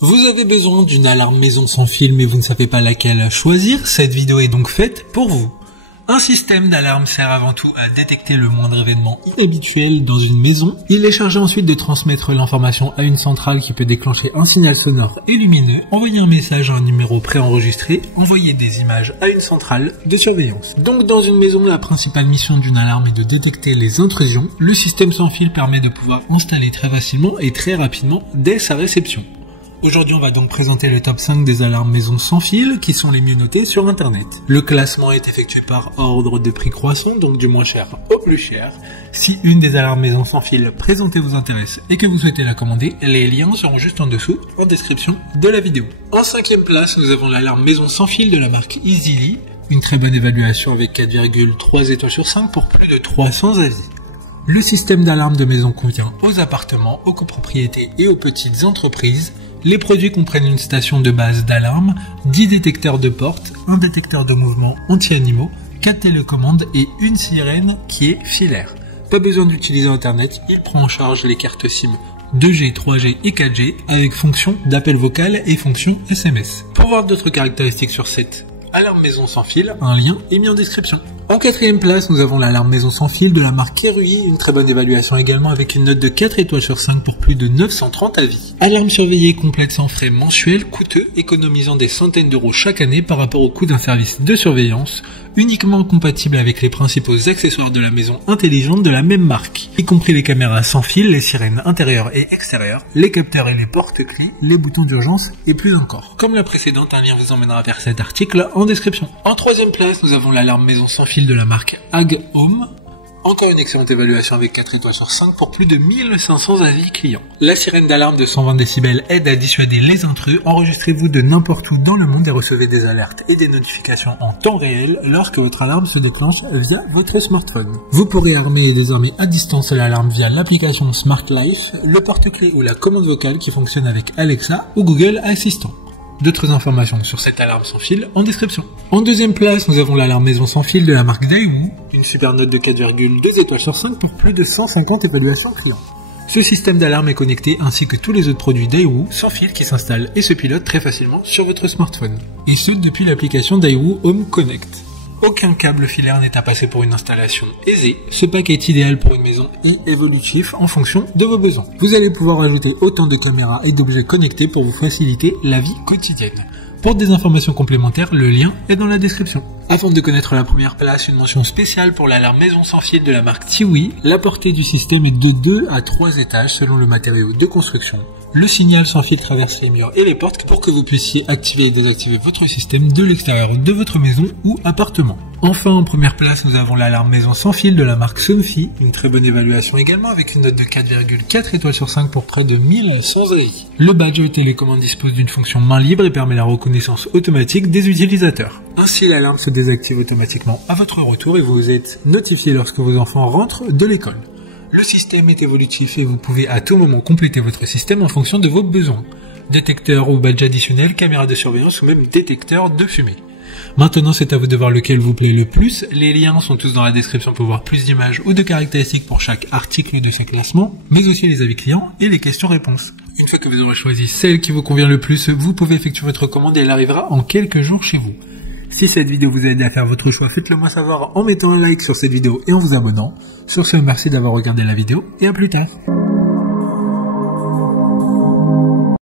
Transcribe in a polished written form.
Vous avez besoin d'une alarme maison sans fil mais vous ne savez pas laquelle choisir, cette vidéo est donc faite pour vous. Un système d'alarme sert avant tout à détecter le moindre événement inhabituel dans une maison. Il est chargé ensuite de transmettre l'information à une centrale qui peut déclencher un signal sonore et lumineux, envoyer un message à un numéro préenregistré, envoyer des images à une centrale de surveillance. Donc dans une maison, la principale mission d'une alarme est de détecter les intrusions. Le système sans fil permet de pouvoir installer très facilement et très rapidement dès sa réception. Aujourd'hui, on va donc présenter le top 5 des alarmes maison sans fil qui sont les mieux notées sur internet. Le classement est effectué par ordre de prix croissant, donc du moins cher au plus cher. Si une des alarmes maison sans fil présentées vous intéresse et que vous souhaitez la commander, les liens seront juste en dessous, en description de la vidéo. En 5e place, nous avons l'alarme maison sans fil de la marque Easily. Une très bonne évaluation avec 4,3 étoiles sur 5 pour plus de 300 avis. Le système d'alarme de maison convient aux appartements, aux copropriétés et aux petites entreprises. Les produits comprennent une station de base d'alarme, 10 détecteurs de porte, un détecteur de mouvement anti-animaux, 4 télécommandes et une sirène qui est filaire. Pas besoin d'utiliser internet, il prend en charge les cartes SIM 2G, 3G et 4G avec fonction d'appel vocal et fonction SMS. Pour voir d'autres caractéristiques sur cette alarme maison sans fil, un lien est mis en description. En 4e place, nous avons l'alarme maison sans fil de la marque Kerui, une très bonne évaluation également avec une note de 4 étoiles sur 5 pour plus de 930 avis. Alarme surveillée complète sans frais mensuels, coûteux, économisant des centaines d'euros chaque année par rapport au coût d'un service de surveillance, uniquement compatible avec les principaux accessoires de la maison intelligente de la même marque, y compris les caméras sans fil, les sirènes intérieures et extérieures, les capteurs et les porte-clés, les boutons d'urgence et plus encore. Comme la précédente, un lien vous emmènera vers cet article en description. En 3e place, nous avons l'alarme maison sans fil de la marque Ag Home. Encore une excellente évaluation avec 4 étoiles sur 5 pour plus de 1500 avis clients. La sirène d'alarme de 120 décibels aide à dissuader les intrus. Enregistrez-vous de n'importe où dans le monde et recevez des alertes et des notifications en temps réel lorsque votre alarme se déclenche via votre smartphone. Vous pourrez armer et désarmer à distance l'alarme via l'application Smart Life, le porte-clés ou la commande vocale qui fonctionne avec Alexa ou Google Assistant. D'autres informations sur cette alarme sans fil en description. En 2e place, nous avons l'alarme maison sans fil de la marque Daewoo, une super note de 4,2 étoiles sur 5 pour plus de 150 évaluations clients. Ce système d'alarme est connecté ainsi que tous les autres produits Daewoo sans fil qui s'installent et se pilotent très facilement sur votre smartphone. Et ce depuis l'application Daewoo Home Connect. Aucun câble filaire n'est à passer pour une installation aisée. Ce pack est idéal pour une maison et évolutif en fonction de vos besoins. Vous allez pouvoir ajouter autant de caméras et d'objets connectés pour vous faciliter la vie quotidienne. Pour des informations complémentaires, le lien est dans la description. Avant de connaître la première place, une mention spéciale pour l'alarme maison sans fil de la marque Tiwi. La portée du système est de 2 à 3 étages selon le matériau de construction. Le signal sans fil traverse les murs et les portes pour que vous puissiez activer et désactiver votre système de l'extérieur de votre maison ou appartement. Enfin, en première place, nous avons l'alarme maison sans fil de la marque Somfy, une très bonne évaluation également avec une note de 4,4 étoiles sur 5 pour près de 1100 avis. Le badge télécommande dispose d'une fonction main libre et permet la reconnaissance automatique des utilisateurs. Ainsi, l'alarme se désactive automatiquement à votre retour et vous êtes notifié lorsque vos enfants rentrent de l'école. Le système est évolutif et vous pouvez à tout moment compléter votre système en fonction de vos besoins. Détecteur ou badge additionnel, caméra de surveillance ou même détecteur de fumée. Maintenant, c'est à vous de voir lequel vous plaît le plus. Les liens sont tous dans la description pour voir plus d'images ou de caractéristiques pour chaque article de chaque classement, mais aussi les avis clients et les questions-réponses. Une fois que vous aurez choisi celle qui vous convient le plus, vous pouvez effectuer votre commande et elle arrivera en quelques jours chez vous. Si cette vidéo vous a aidé à faire votre choix, faites-le moi savoir en mettant un like sur cette vidéo et en vous abonnant. Sur ce, merci d'avoir regardé la vidéo et à plus tard.